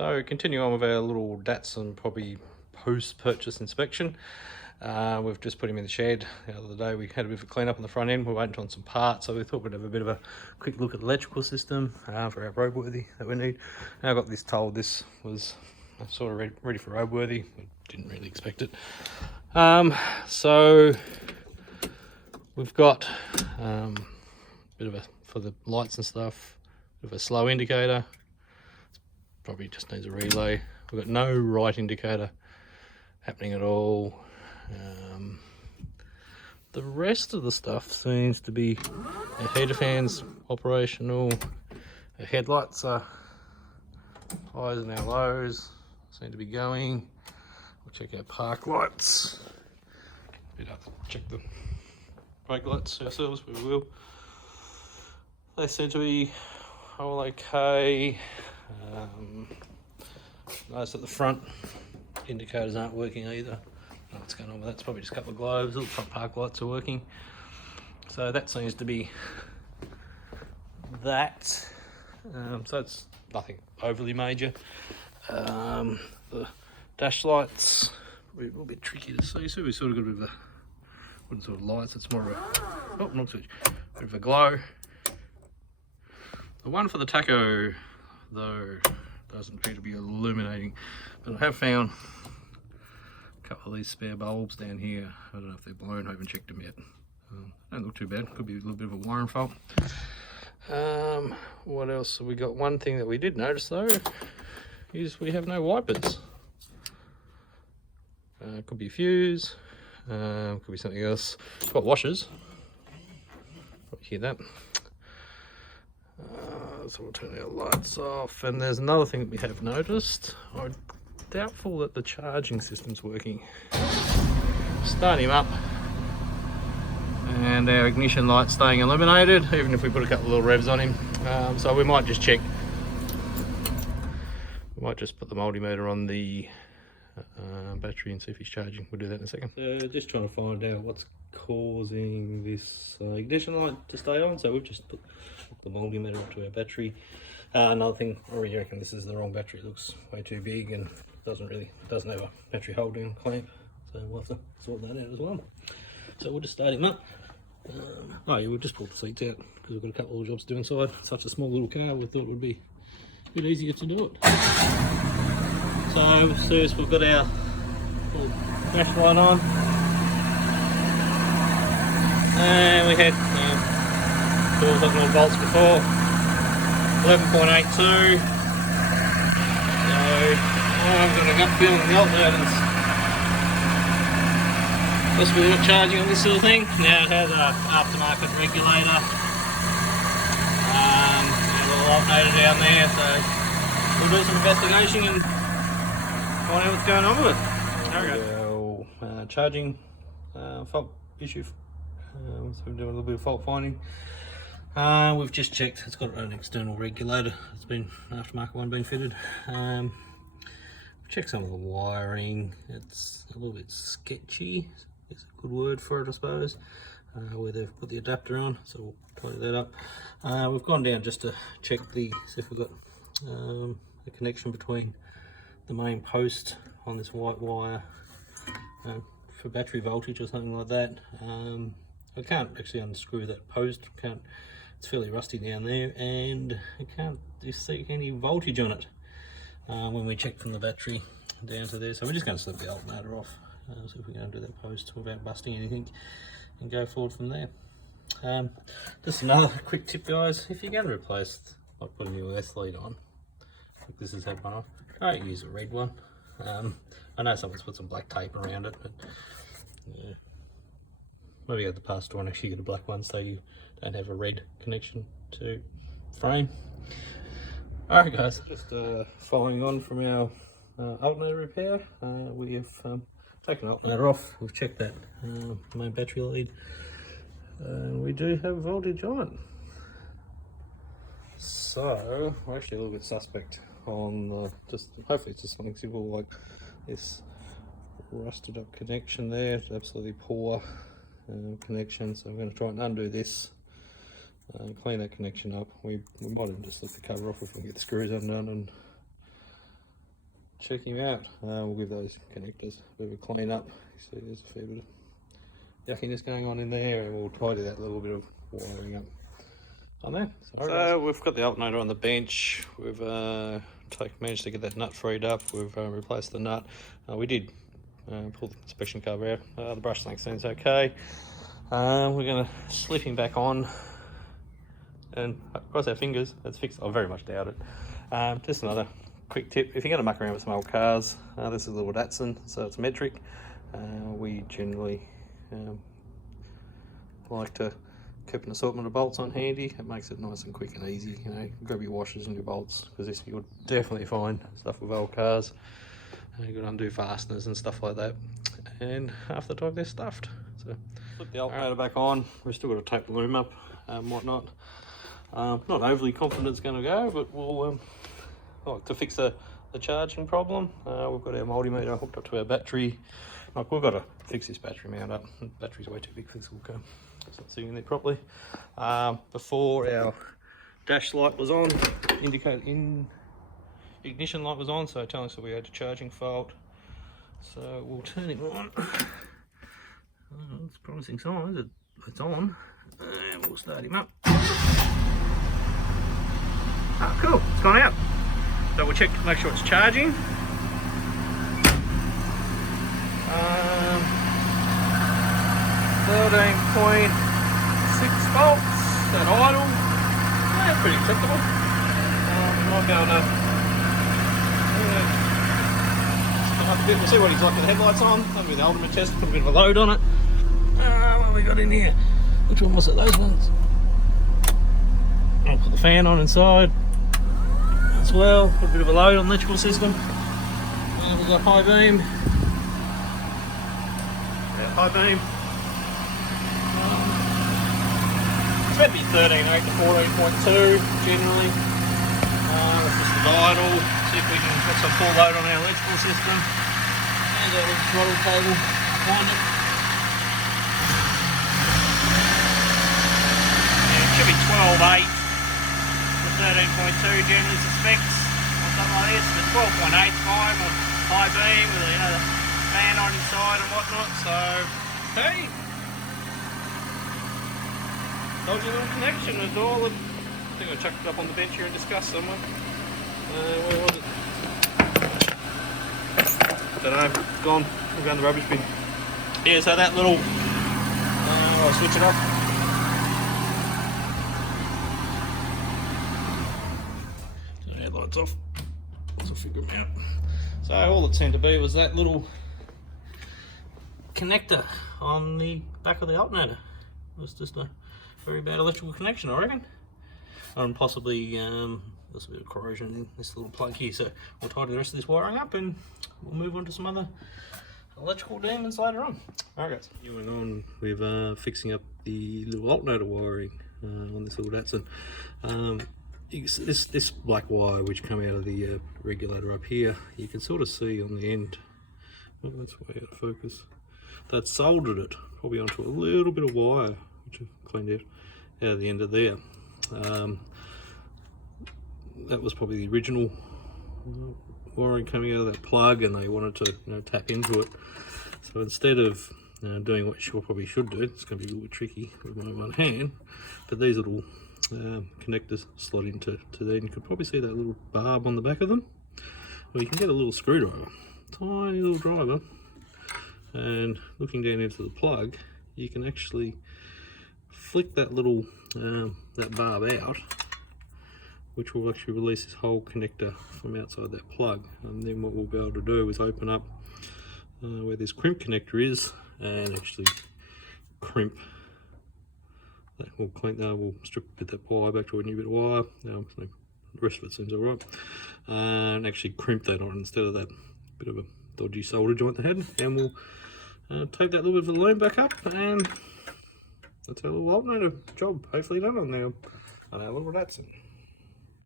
So continue on with our little Datsun probably post-purchase inspection. We've just put him in the shed. The other day we had a bit of a clean up on the front end. We're waiting on some parts, so we thought we'd have a bit of a quick look at the electrical system for our roadworthy that we need. Now I got this told this was sort of ready for roadworthy. We didn't really expect it. So we've got a bit of a, for the lights and stuff, a bit of a slow indicator. Probably just needs a relay. We've got no right indicator happening at all. The rest of the stuff seems to be our heater fans operational, our headlights are highs and our lows seem to be going. We'll check our park lights. We'd have to check the brake lights ourselves, we will. They seem to be all okay. Notice that the front indicators aren't working either. I don't know what's going on with that. It's probably just a couple of globes. All the front park lights are working. So that seems to be that. So it's nothing overly major. The dash lights are a little bit tricky to see. So we sort of got a bit of a wooden sort of lights. It's more of a not switch, a bit of a glow. The one for the tacho though doesn't appear to be illuminating, but I have found a couple of these spare bulbs down here. I don't know if they're blown, I haven't checked them yet. Don't look too bad, could be a little bit of a wiring fault. What else have we got? One thing that we did notice though is we have no wipers. Could be a fuse, could be something else. Got washers, probably hear that. So we'll turn our lights off, and there's another thing that we have noticed. I'm doubtful that the charging system's working. Start him up and our ignition light's staying illuminated even if we put a couple of little revs on him. So we might just check, we might just put the multimeter on the battery and see if he's charging. We'll do that in a second. So just trying to find out what's causing this ignition light to stay on. So we've just put the multimeter up to our battery. Another thing, I really reckon this is the wrong battery. It looks way too big and doesn't have a battery holding clamp. So we'll have to sort that out as well. So we'll just start him up. Oh yeah, we'll just pull the seats out because we've got a couple of jobs to do inside. Such a small little car, we thought it would be a bit easier to do it. So first we've got our little flash light on, and we had 1200 volts before, 11.82. So I've got a gut feeling the alternator's possibly not charging on this sort of thing. Now it has an aftermarket regulator, a little alternator down there, so we'll do some investigation and find out what's going on with it. Okay. Charging fault issue. So we're doing a little bit of fault finding. We've just checked, it's got an external regulator. It's been an aftermarket one being fitted. We've checked some of the wiring. It's a little bit sketchy. It's a good word for it, I suppose. Where they've put the adapter on, so we'll tidy that up. We've gone down just to check see if we've got a connection between the main post on this white wire for battery voltage or something like that. I can't actually unscrew that post. It's fairly rusty down there, and I can't see any voltage on it when we check from the battery down to there. So we're just going to slip the alternator off, see if we can undo that post without busting anything, and go forward from there. Just another quick tip, guys: if you're going to replace, like put a new S lead on, like this has had one off, don't use a red one. I know someone's put some black tape around it, but yeah. Maybe at the past store and actually get a black one so you don't have a red connection to frame. Alright guys, just following on from our alternator repair, we have taken the alternator off. We've checked that main battery lead, and we do have voltage on it. So we're actually a little bit suspect on hopefully it's just something simple like this rusted up connection there. It's absolutely poor connection, so I'm going to try and undo this, clean that connection up. We might have just let the cover off if we can get the screws undone and check him out. We'll give those connectors a bit of a clean up. See, there's a fair bit of yuckiness going on in there, and we'll tidy that little bit of wiring up on there. So we've got the alternator on the bench. We've managed to get that nut freed up. We've replaced the nut. We did pull the inspection cover out. The brush length seems okay. We're going to slip him back on and cross our fingers that's fixed. I very much doubt it. Just another quick tip: if you're going to muck around with some old cars, this is a little Datsun, so it's metric. We generally like to keep an assortment of bolts on handy. It makes it nice and quick and easy. You know, grab your washers and your bolts, because this you'll definitely find stuff with old cars. You've got to undo fasteners and stuff like that, and half the time they're stuffed. So put the alternator back on. We've still got to tape the loom up and whatnot. Not overly confident it's going to go, but we'll like to fix the charging problem. We've got our multimeter hooked up to our battery. Like, we've got to fix this battery mount up. The battery's way too big for this hooker. It's not sitting in there properly. Before our dash light was on, ignition light was on, so telling us that we had a charging fault. So we'll turn it on. It's a promising sign. It's on, and we'll start him up. Oh, cool, it's gone out. So we'll check to make sure it's charging. 13.6 volts at idle. Yeah, pretty acceptable. Might be able to up a bit. We'll see what he's like with the headlights on. Maybe the ultimate test, put a bit of a load on it. What have we got in here? Which one was it? Those ones. I'll put the fan on inside as well. Put a bit of a load on the electrical system. And we've got high beam. Yeah, high beam. It's meant to be 13.8 to 14.2 generally. It's just the idle. See if we can put some full load on our electrical system. There's our little throttle cable behind it. Yeah, it should be 12.8 to 13.2 generally suspects on something like this, but 12.8 is fine on high beam with the fan on inside and whatnot. So hey, dodgy little connection is all. I think I chucked it up on the bench here and discussed somewhere. Where was it? Don't know, it's gone. We'll go in the rubbish bin. Yeah, so that little, I'll switch it up. So the headlights off. So figure them out. So all it seemed to be was that little connector on the back of the alternator. It was just a very bad electrical connection, I reckon. And possibly there's a bit of corrosion in this little plug here, so we'll tidy the rest of this wiring up and we'll move on to some other electrical demons later on. Alright guys, going on with fixing up the little alternator wiring on this little Datsun. This black wire which come out of the regulator up here, you can sort of see on the end, oh, that's way out of focus, that soldered it probably onto a little bit of wire which I've cleaned out of the end of there. That was probably the original wiring coming out of that plug, and they wanted to tap into it. So instead of doing what you probably should do, it's going to be a little bit tricky with my one hand, but these little connectors slot into there, and you can probably see that little barb on the back of them. Well, you can get a little screwdriver, tiny little driver, and looking down into the plug, you can actually flick that little that barb out, which will actually release this whole connector from outside that plug. And then what we'll be able to do is open up where this crimp connector is and actually crimp that. We'll clean that, we'll strip a bit that wire back to a new bit of wire. So the rest of it seems alright, and actually crimp that on instead of that bit of a dodgy solder joint they had. And we'll tape that little bit of the loom back up, and that's our little alternator job hopefully done on our little Datsun.